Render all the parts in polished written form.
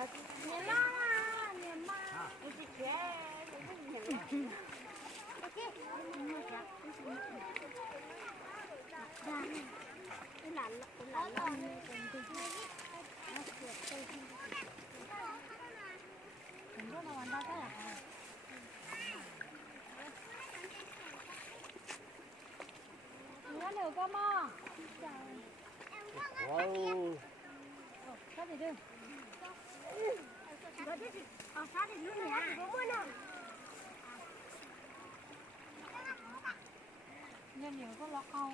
Được cơ mà. Wow. Sao thì được? Có cái gì? Sao thì luôn nhỉ? Có mua nào? Nhân nhiều có lọ ao.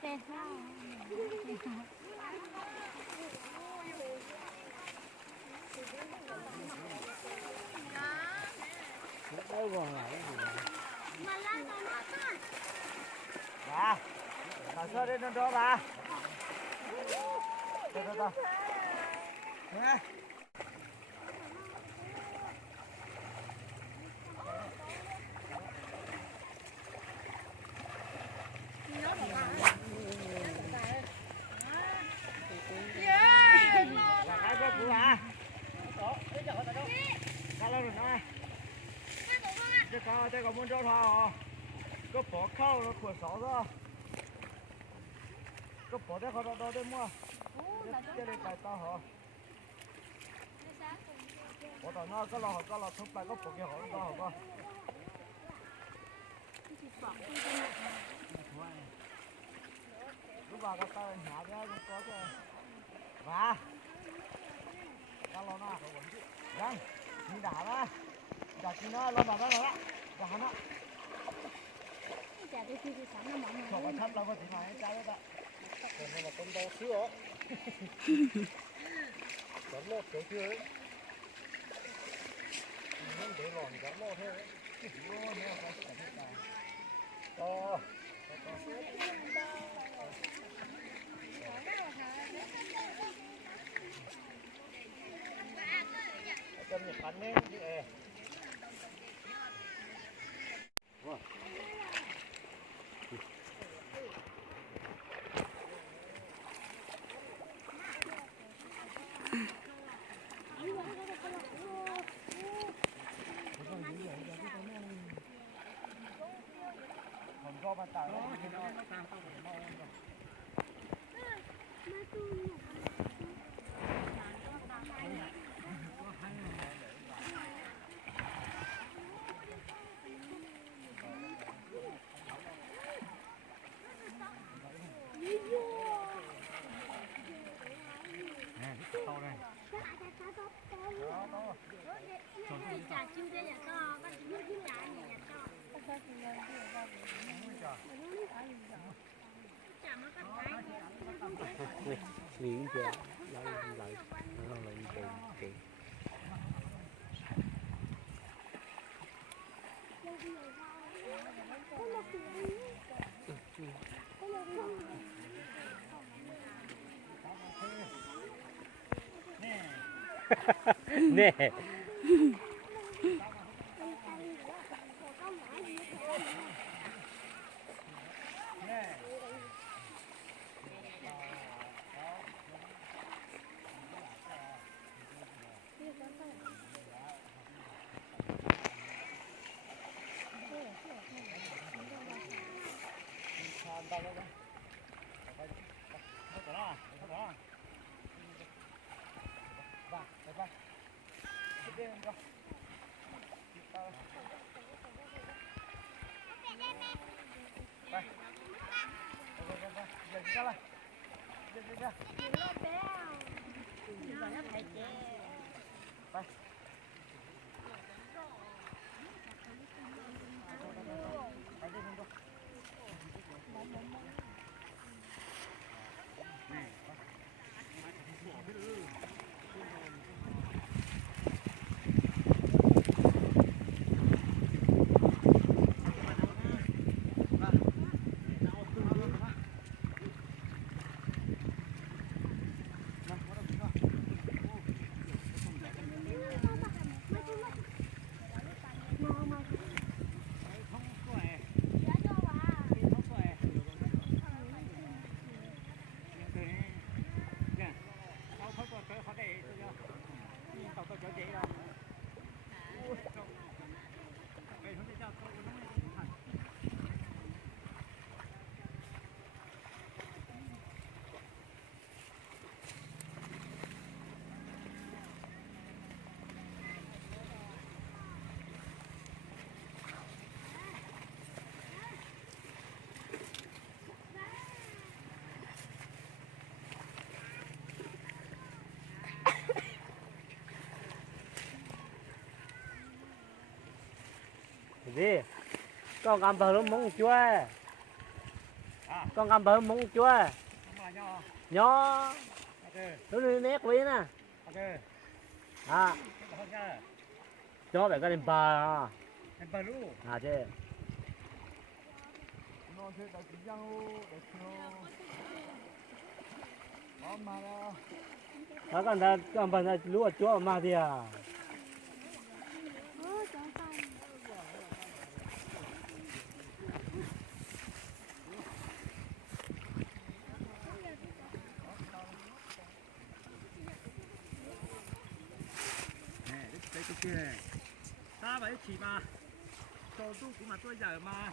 Tên sao? Đâu còn lại cái gì nữa. Mà lan còn nó ta. Bà sao đây nó đó bà. Đâu. Nè. Cái có của à? Đó, cái chỗ đó. Cái lên rồi nó. Cái có muốn cho thao. Có bỏ khâu nó của sọ đó. Có bỏ đấy họ đó đấy mua. Cái này phải tao hả? Bỏ tao nó có lò thúc lại có bỏ cái họ đó hả con? Lúc vào cái tao nhả ra cũng có cho. Và cái lò nó không vẫn chứ. Đang đi đá đó. Đá thì nó lò đó rồi đó. Đá nó. Không có chấp đâu có thể nói trái đó. Còn mà con đau sữa. Cắn lọt kiểu chưa ấy. Không để lòn cắn lọt thôi ấy. Vô nhé, có sức cả hết to. Cầm nhật bánh đấy chứ ê. Cho bạn tải nó thì nó càng tao phải mau hơn rồi. Nè, cái to đây. Đó. Chả chim đây là to, bắt nước cái chả này là to. Liền chưa? Lại nó lại tiền. Nè. đi con cầm bờ nó mông chúa con cầm bờ mông chúa nhỏ nó đi nét quý nè à cho phải cái đèn bà à chứ nó sẽ đặt nhau để cho nó mà nó còn bờ lúa chúa mà thì à cái kia ta phải chỉ mà cho tu cũng mà tôi giờ mà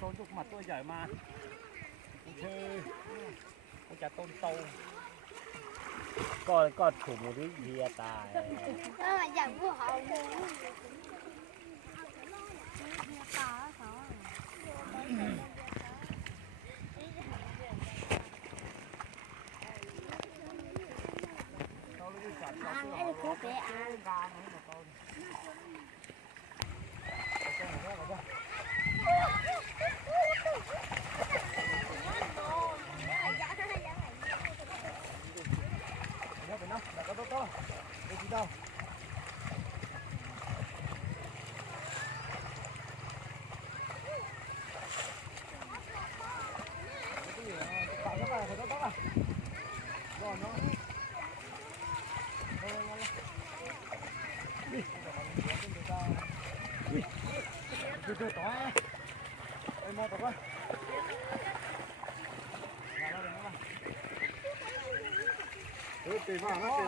cho tu cũng mà tôi giờ mà chơi tôi chả tôn tâu có thủ một cái gì ta Dần của họ ăn cái cua bé ăn nó có to đây gì đâu tạo nó phải nó à rồi nó từ từ tỏ em mò tỏ coi tùy vào nó